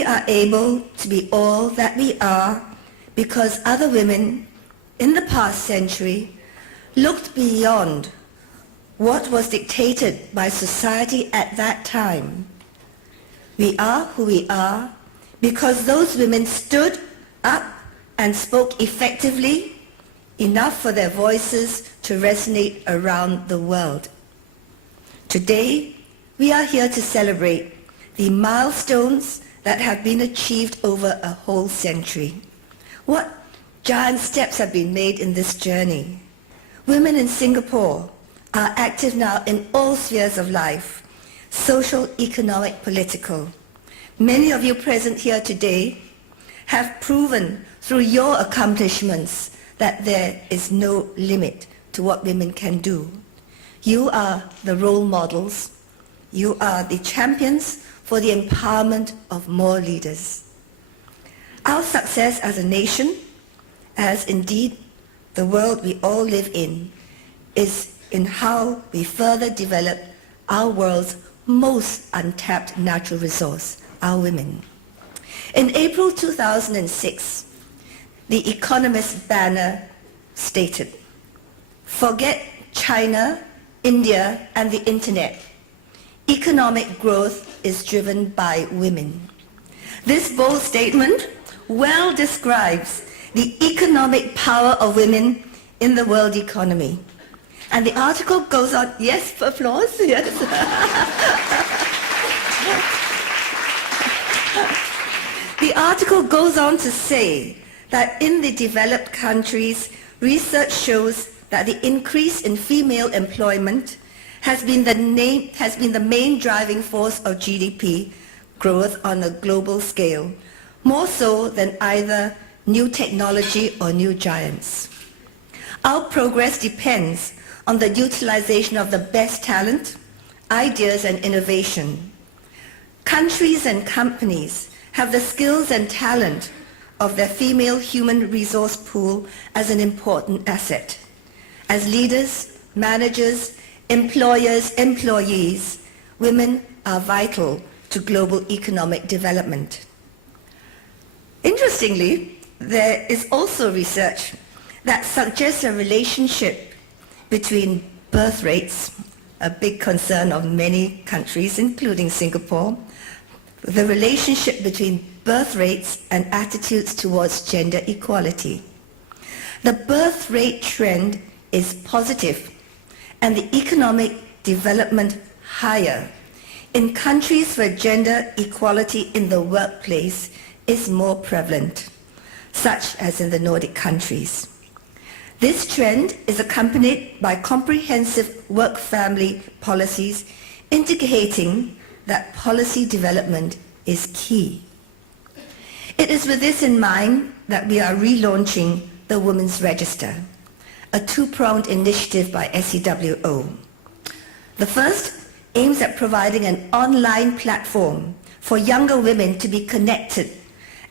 We are able to be all that we are because other women in the past century looked beyond what was dictated by society at that time. We are who we are because those women stood up and spoke effectively, enough for their voices to resonate around the world. Today, we are here to celebrate the milestones that have been achieved over a whole century. What giant steps have been made in this journey. Women in Singapore are active now in all spheres of life, social, economic, political. Many of you present here today have proven through your accomplishments that there is no limit to what women can do. You are the role models. You are the champions for the empowerment of more leaders. Our success as a nation, as indeed the world we all live in, is in how we further develop our world's most untapped natural resource, our women. In April 2006, The Economist banner stated, "Forget China, India, and the internet. Economic growth is driven by women." This bold statement well describes the economic power of women in the world economy. And the article goes on, yes, applause, yes. The article goes on to say that in the developed countries, research shows that the increase in female employment has been the main driving force of GDP growth on a global scale, more so than either new technology or new giants. Our progress depends on the utilization of the best talent, ideas, and innovation. Countries and companies have the skills and talent of their female human resource pool as an important asset. As leaders, managers, employers, employees, women are vital to global economic development. Interestingly, there is also research that suggests a relationship between birth rates, a big concern of many countries, including Singapore, the relationship between birth rates and attitudes towards gender equality. The birth rate trend is positive and the economic development higher in countries where gender equality in the workplace is more prevalent, such as in the Nordic countries. This trend is accompanied by comprehensive work-family policies indicating that policy development is key. It is with this in mind that we are relaunching the Women's Register, a two-pronged initiative by SCWO. The first aims at providing an online platform for younger women to be connected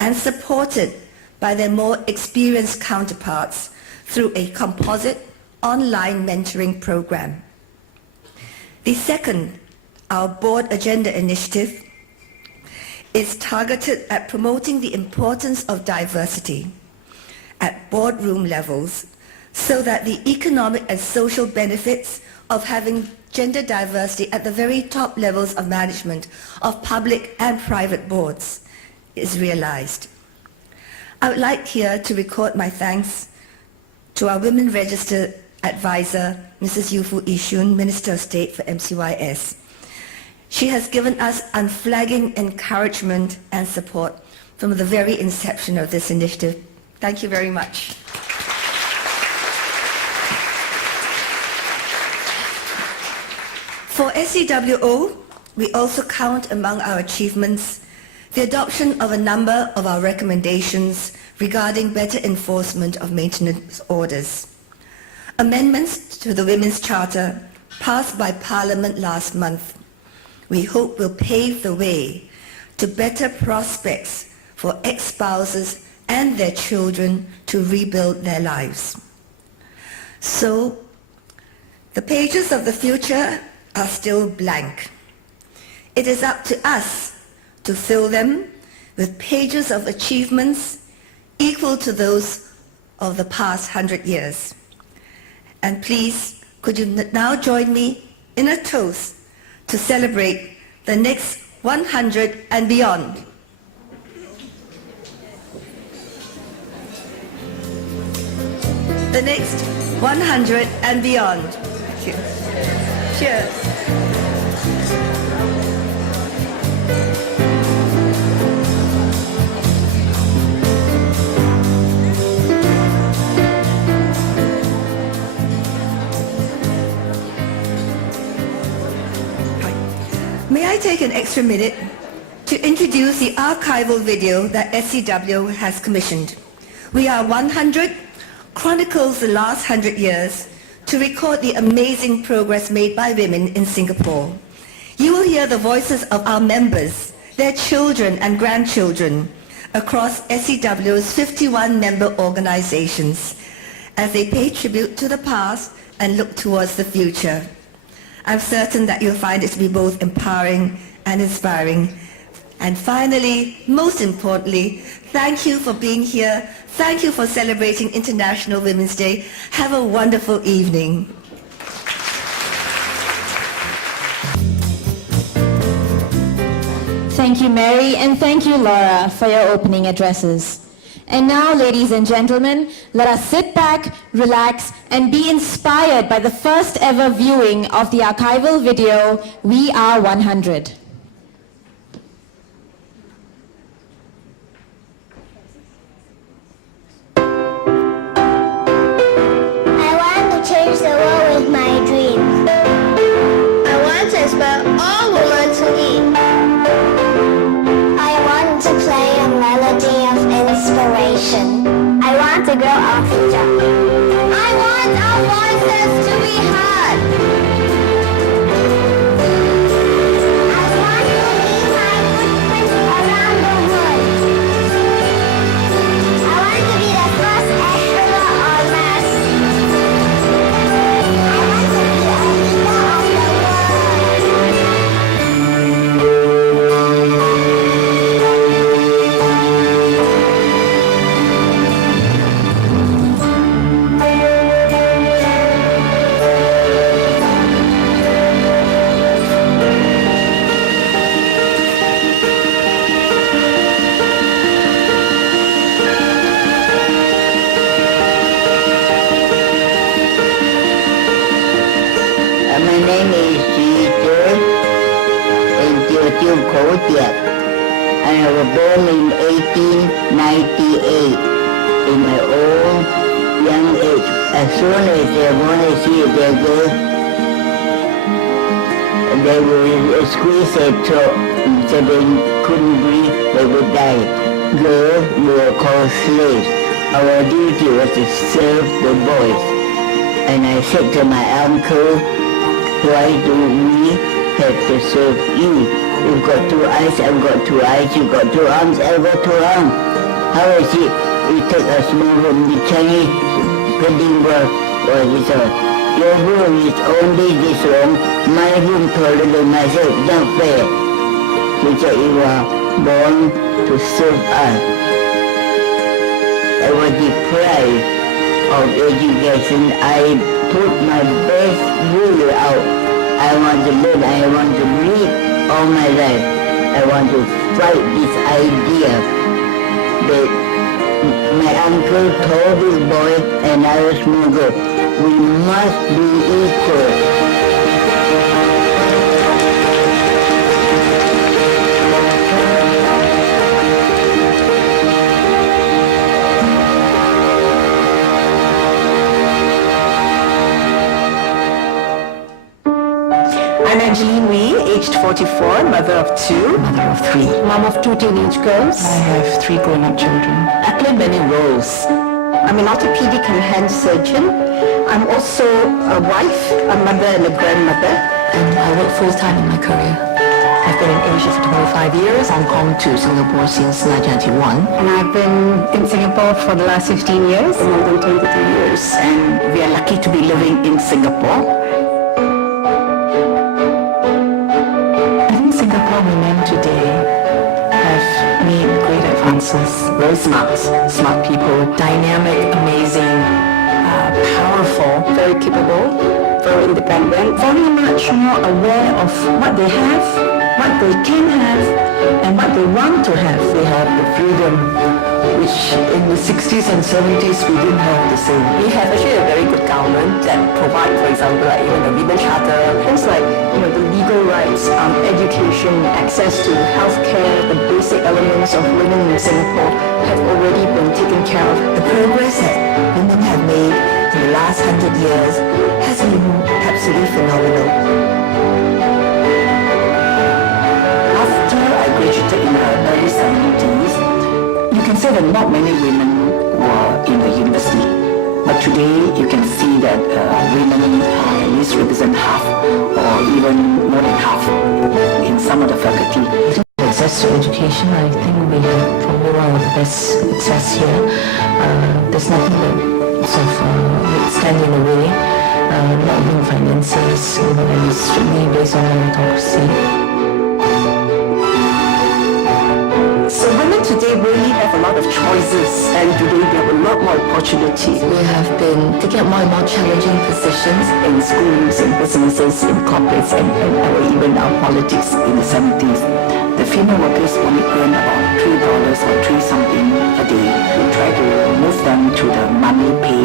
and supported by their more experienced counterparts through a composite online mentoring program. The second, our Board Agenda Initiative, is targeted at promoting the importance of diversity at boardroom levels so that the economic and social benefits of having gender diversity at the very top levels of management of public and private boards is realized. I would like here to record my thanks to our Women Register Advisor, Mrs. Yufu Ishun, Minister of State for MCYS. She has given us unflagging encouragement and support from the very inception of this initiative. Thank you very much. For SCWO, we also count among our achievements the adoption of a number of our recommendations regarding better enforcement of maintenance orders. Amendments to the Women's Charter passed by Parliament last month, we hope will pave the way to better prospects for ex-spouses and their children to rebuild their lives. So, the pages of the future are still blank. It is up to us to fill them with pages of achievements equal to those of the past 100 years. And please, could you now join me in a toast to celebrate the next 100 and beyond. The next 100 and beyond. Cheers. Cheers. May I take an extra minute to introduce the archival video that SCWO has commissioned. We Are 100 chronicles the last 100 years to record the amazing progress made by women in Singapore. You will hear the voices of our members, their children and grandchildren across SCWO's 51 member organizations as they pay tribute to the past and look towards the future. I'm certain that you'll find it to be both empowering and inspiring. And finally, most importantly, thank you for being here. Thank you for celebrating International Women's Day. Have a wonderful evening. Thank you, Mary, and thank you, Laura, for your opening addresses. And now, ladies and gentlemen, let us sit back, relax, and be inspired by the first ever viewing of the archival video, We Are 100. I want to change the world with my dreams. I want to inspire all women to lead. I want to play a melody of inspiration. I want to grow our future. I want our voices to be heard. I want to leave my footprints around the world. I want to be the first astronaut on Mars. I want to be a leader of the My name is Peter and Teotiw Kotiak. I was born in 1898 in my own young age. As soon as they want to see their girl, they will squeeze their throat so they couldn't breathe, they would die. Girls were called slaves. Our duty was to serve the boys. And I said to my uncle, why do we have to serve you? You've got two eyes, I've got two eyes. You've got two arms, I've got two arms. How is it we take a small room, the Chinese building was this one. Your room is only this room, my room taller than myself, not fair. He said you are born to serve us. I was deprived of education. I put my best will out. I want to live, I want to read all my life. I want to fight this idea that my uncle told this boy and I was small girl, we must be equal. I'm Angeline Wee, aged 44, mother of two. Mother of three. Mom of two teenage girls. I have three grown-up children. I play many roles. I'm an orthopedic and hand surgeon. I'm also a wife, a mother and a grandmother. And I work full-time in my career. I've been in Asia for 25 years, Hong Kong to Singapore since 1991. And I've been in Singapore for the last 15 years. For more than 23 years. And we are lucky to be living in Singapore. I think Singapore women today have made great resources, very smart people, dynamic, amazing, powerful, very capable, very independent, very much more aware of what they have, what they can have, and what they want to have. they have the freedom which in the 60s and 70s we didn't have the same. We have actually a very good government that provide, for example, like even the Women's Charter. Things like the legal rights, education, access to healthcare, the basic elements of living in Singapore have already been taken care of. The progress that women have made in the last 100 years has been absolutely phenomenal. After I graduated in the early 70s, you can say that not many women were in the university. But today you can see that women at least represent half or even more than half in some of the faculty. Access to education, I think we have probably one of the best access here. There's nothing that sort of would stand in the way, not being finances, and it's strictly based on meritocracy. So women today really have a lot of choices, and today they have a lot more opportunities. We have been taking up more and more challenging positions In schools, in businesses, in corporates, and even our politics in the 70s. The female workers only earn about $3 or 3 something a day. We try to move them to the monthly pay,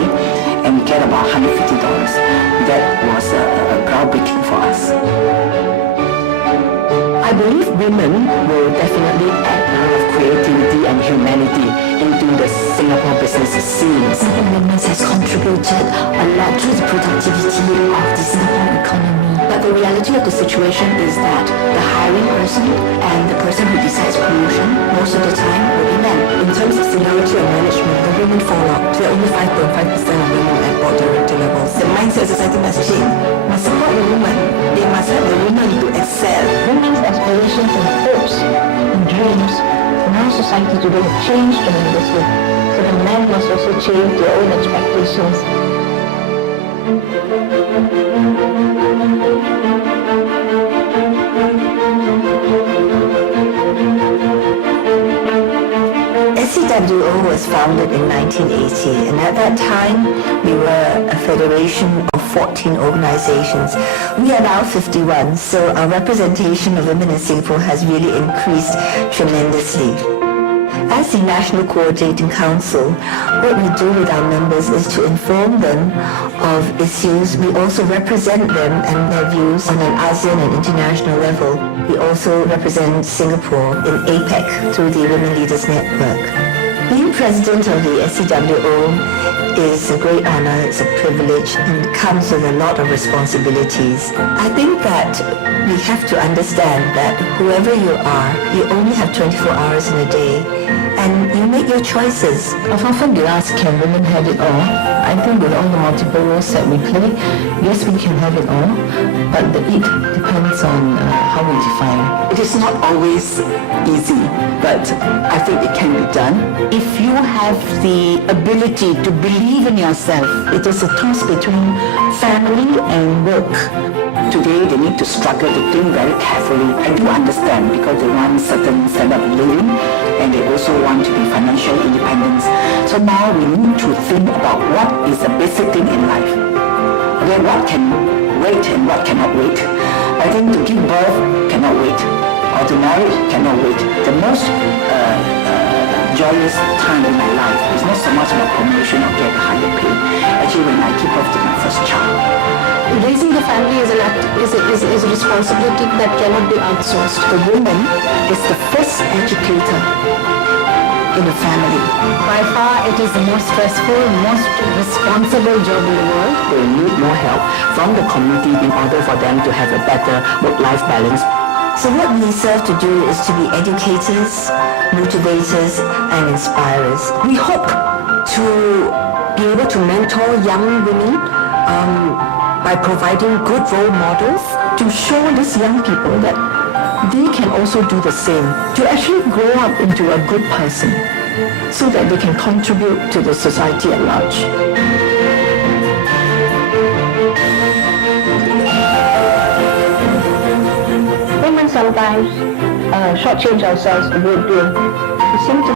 and we get about $150. That was groundbreaking for us. I believe women will definitely add a lot of creativity and humanity into the Singapore business scene. Singapore women has contributed a lot to the productivity of the Singapore economy. But the reality of the situation is that the hiring person and the person who decides promotion most of the time will be men. In terms of seniority and management, the women fall out. There are only 5.5% of women at board director levels. The mindset society must change. Must support the women. They must help the women to excel. Women's aspirations and hopes and dreams in our society today have changed tremendously. So the men must also change their own expectations. SCWO was founded in 1980, and at that time we were a federation of 14 organizations. We are now 51, so our representation of women in Singapore has really increased tremendously. As the National Coordinating Council, what we do with our members is to inform them of issues. We also represent them and their views on an ASEAN and international level. We also represent Singapore in APEC through the Women Leaders Network. Being president of the SCWO is a great honor, it's a privilege, and comes with a lot of responsibilities. I think that we have to understand that whoever you are, you only have 24 hours in a day, and you make your choices. I've often been asked, can women have it all? I think with all the multiple roles that we play, yes, we can have it all, but the it depends on how we define. It is not always easy, but I think it can be done. If you have the ability to believe in yourself, it is a toss between family and work. Today they need to struggle to think very carefully and to understand because they want certain standard of living and they also want to be financial independence. So now we need to think about what is the basic thing in life. Okay, what can wait and what cannot wait. I think to give birth cannot wait, or to marry cannot wait. The most joyous time in my life is not so much about promotion or get higher pay. Actually, when I give birth to my first child. Raising the family is a responsibility that cannot be outsourced. The woman is the first educator in the family. By far, it is the most stressful, most responsible job in the world. They need more help from the community in order for them to have a better work-life balance. So what we serve to do is to be educators, motivators, and inspirers. We hope to be able to mentor young women by providing good role models To show these young people that they can also do the same, to actually grow up into a good person so that they can contribute to the society at large. Women sometimes shortchange ourselves a great deal. We seem to